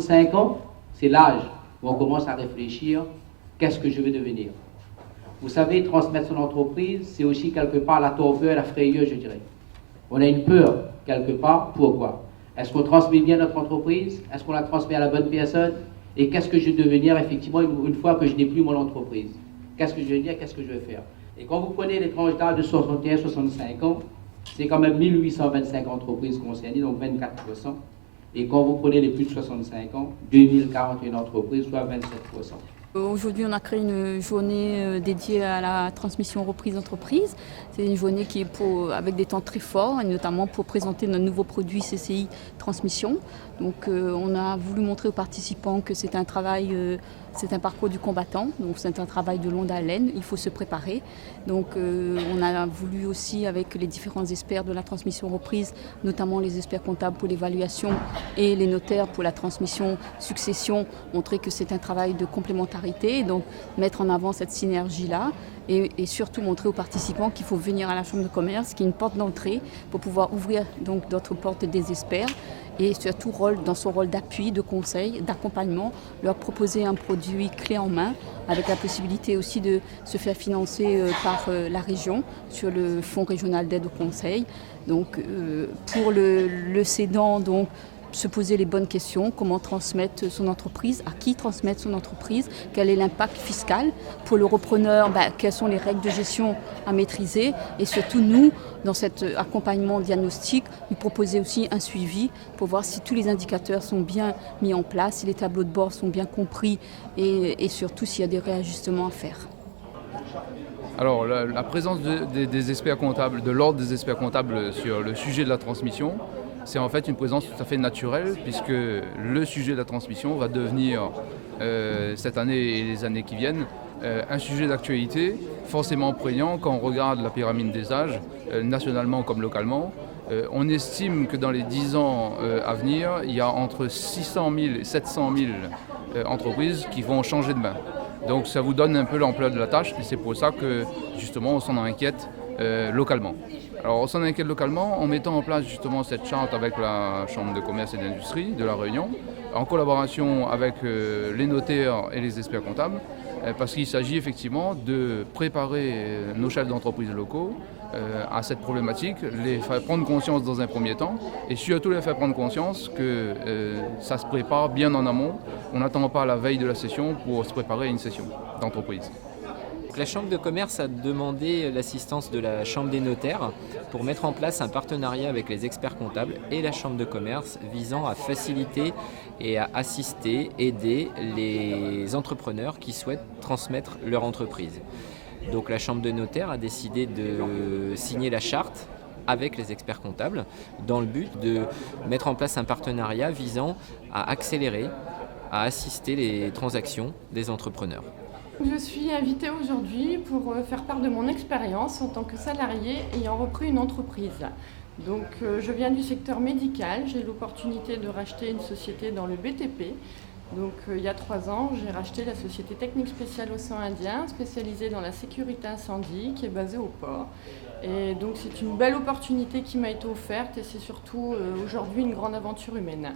65 ans, c'est l'âge où on commence à réfléchir, qu'est-ce que je veux devenir? Vous savez, transmettre son entreprise, c'est aussi quelque part la torpeur et la frayeur, je dirais. On a une peur, quelque part. Pourquoi? Est-ce qu'on transmet bien notre entreprise? Est-ce qu'on la transmet à la bonne personne? Et qu'est-ce que je vais devenir, effectivement, une fois que je n'ai plus mon entreprise? Qu'est-ce que je vais dire? Qu'est-ce que je vais faire? Et quand vous prenez les tranches d'âge de 61-65 ans, c'est quand même 1825 entreprises concernées, donc 24%. Et quand vous prenez les plus de 65 ans, 2041 entreprises, soit 27%. Aujourd'hui, on a créé une journée dédiée à la transmission reprise d'entreprise. C'est une journée qui est avec des temps très forts, et notamment pour présenter notre nouveau produit CCI Transmission. Donc, on a voulu montrer aux participants que c'est un travail, c'est un parcours du combattant. Donc, c'est un travail de longue haleine. Il faut se préparer. Donc, on a voulu aussi, avec les différents experts de la transmission reprise, notamment les experts comptables pour l'évaluation et les notaires pour la transmission succession, montrer que c'est un travail de complémentarité. Donc, mettre en avant cette synergie-là. Et surtout montrer aux participants qu'il faut venir à la Chambre de commerce, qui est une porte d'entrée pour pouvoir ouvrir donc d'autres portes des experts et surtout dans son rôle d'appui, de conseil, d'accompagnement, leur proposer un produit clé en main avec la possibilité aussi de se faire financer par la région sur le fonds régional d'aide au conseil. Donc pour le cédant, donc se poser les bonnes questions, comment transmettre son entreprise, à qui transmettre son entreprise, quel est l'impact fiscal. Pour le repreneur, quelles sont les règles de gestion à maîtriser et surtout nous, dans cet accompagnement diagnostic, lui proposer aussi un suivi pour voir si tous les indicateurs sont bien mis en place, si les tableaux de bord sont bien compris et surtout s'il y a des réajustements à faire. Alors la présence des experts comptables, de l'ordre des experts comptables sur le sujet de la transmission, c'est en fait une présence tout à fait naturelle puisque le sujet de la transmission va devenir cette année et les années qui viennent un sujet d'actualité forcément prégnant quand on regarde la pyramide des âges, nationalement comme localement. On estime que dans les 10 ans à venir, il y a entre 600 000 et 700 000 entreprises qui vont changer de main. Donc ça vous donne un peu l'ampleur de la tâche et c'est pour ça que justement on s'en inquiète localement. Alors on s'en inquiète localement en mettant en place justement cette charte avec la Chambre de commerce et d'industrie de La Réunion, en collaboration avec les notaires et les experts comptables, parce qu'il s'agit effectivement de préparer nos chefs d'entreprise locaux à cette problématique, les faire prendre conscience dans un premier temps et surtout les faire prendre conscience que ça se prépare bien en amont. On n'attend pas la veille de la session pour se préparer à une session d'entreprise. La Chambre de commerce a demandé l'assistance de la Chambre des notaires pour mettre en place un partenariat avec les experts comptables et la Chambre de commerce visant à faciliter et à assister, aider les entrepreneurs qui souhaitent transmettre leur entreprise. Donc la Chambre de notaires a décidé de signer la charte avec les experts comptables dans le but de mettre en place un partenariat visant à accélérer, à assister les transactions des entrepreneurs. Je suis invitée aujourd'hui pour faire part de mon expérience en tant que salarié ayant repris une entreprise. Donc je viens du secteur médical, j'ai l'opportunité de racheter une société dans le BTP. Donc il y a 3 ans, j'ai racheté la société Technique Spéciale Océan Indien, spécialisée dans la sécurité incendie, qui est basée au port. Et donc c'est une belle opportunité qui m'a été offerte et c'est surtout aujourd'hui une grande aventure humaine.